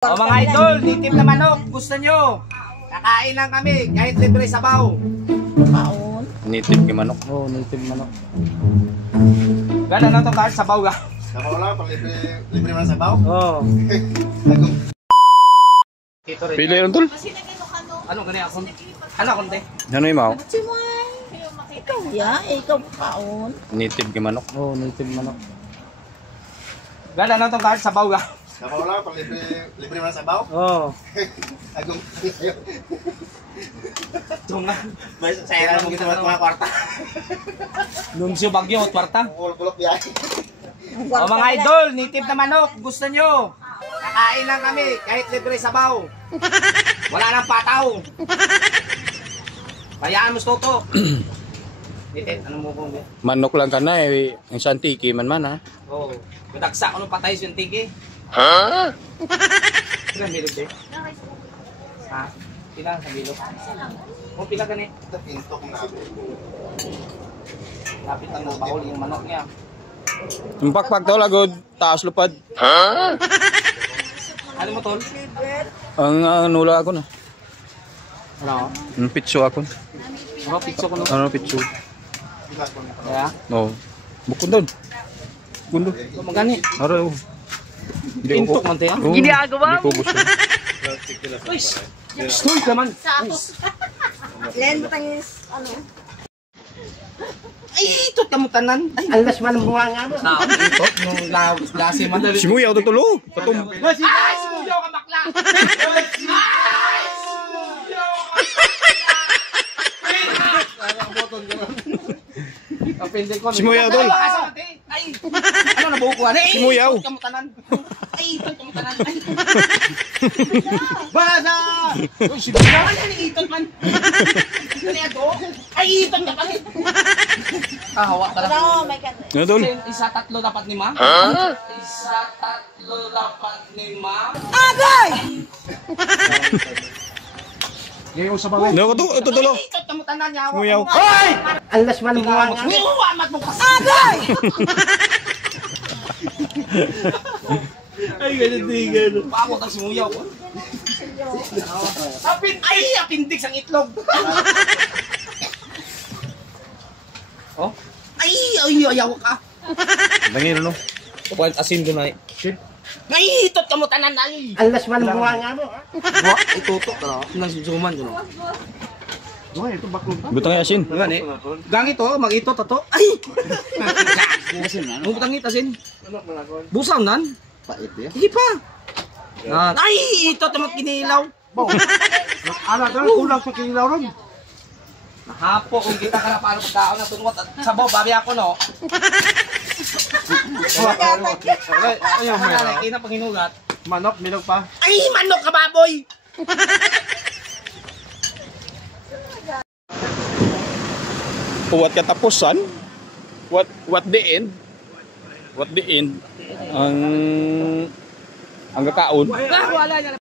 O mga idol, native na manok, gusto nyo? Kakain lang kami, kahit libre sabaw. Paon. Native yung manok. Oo, native manok. Gano'n na itong kahit sabaw ka? Sabaw lang, pag libre man sabaw? Oo. Pili yun tol. Ano ganyan ako? Ano akong te? Ano yung mao? Ikaw ya, ikaw paon. Native yung manok. Oo, native manok. Gano'n na itong kahit sabaw ka? Sabaw lang, pag libre man sabaw? Oo. Agong Ito nga. may sayang mo kita mga kwarta. Nungsyo bagyo at kwarta. Bulok-bulok yan. O mga idol, native na manok, gusto nyo? Kakain lang kami, kahit libre sabaw. Wala nang pataw. Bayaan mo toto. Native, ano mo kung Manok lang ka na eh. Ang santiki man ha. Oo. Madagsa ko nung patay yung tiki. Ha? Pila bilog de? Ha? Pila sa bilog? O pila ka ni? Ito pintok na. Lapit ang bahol yung manok niya. Yung pakpak to lagod. Taas lupad. Ano mo tol? Ang nula ako na. Ano? Ang pitso ako. Ano pizza ko no? Ano pitso? Kaya? Oo. Bukod doon. Bukod doon. Magani. Araw. Pintok man tayo. Ginagawa mo. Hindi ko gusto. Uy! Stoy naman. Len mo tayong ano? Ay, ito tamutanan. Ay, Alas man ang bunga nga mo. tao ito. Nung lasi man. Simuyaw to tulo. Patum. Ay, sumuyaw ka bakla! Simuyaw tol. Ay, ano nabukuhan? Ay, Simuyaw. ito tamutanan. Ay, ito tamutanan. Ay. Basa! Uy, simuyaw. Ano yung itot man? Ano yan to? Ay, itot na pala. Kahawa talaga. Ano, may kan. Ano tol? Isa tatlo dapat ni ma? Isa tatlo dapat ni ma? Agay! Ano ko to? Ito tulo. Ay, ito tamutanan niya. Simuyaw. Alas man ang bunga nga mo. Niwamat mo pa. Agay! Ay, ganun din, ganun. Paabot ang simuyaw ko. Ay, appendix ang itlog. Oh? Ay, ayaw ka. Dangin ano? Point asin ko na. Ay, itot ka mo tanan ay. Alas man ang bunga nga mo. Wa, itutok ka. Nang suman ko. Butang asin. Ngani? Gangi to, mag-itot ato. Ay. Asin na. Mo butang asin. Busaw nan. Pait eh. Hindi pa. Ay, itot mo kinilaw. Ano, kulang sa kilaw ron. Nahapo kung kita ka na paano pagkaon na tunwat at sabaw, babi ako no. Ayaw mo Wala na, kina panginugat. Manok, minog pa. Ay, manok ka baboy! What katapusan? What the end? What the end? Ang kakaon. Wala na.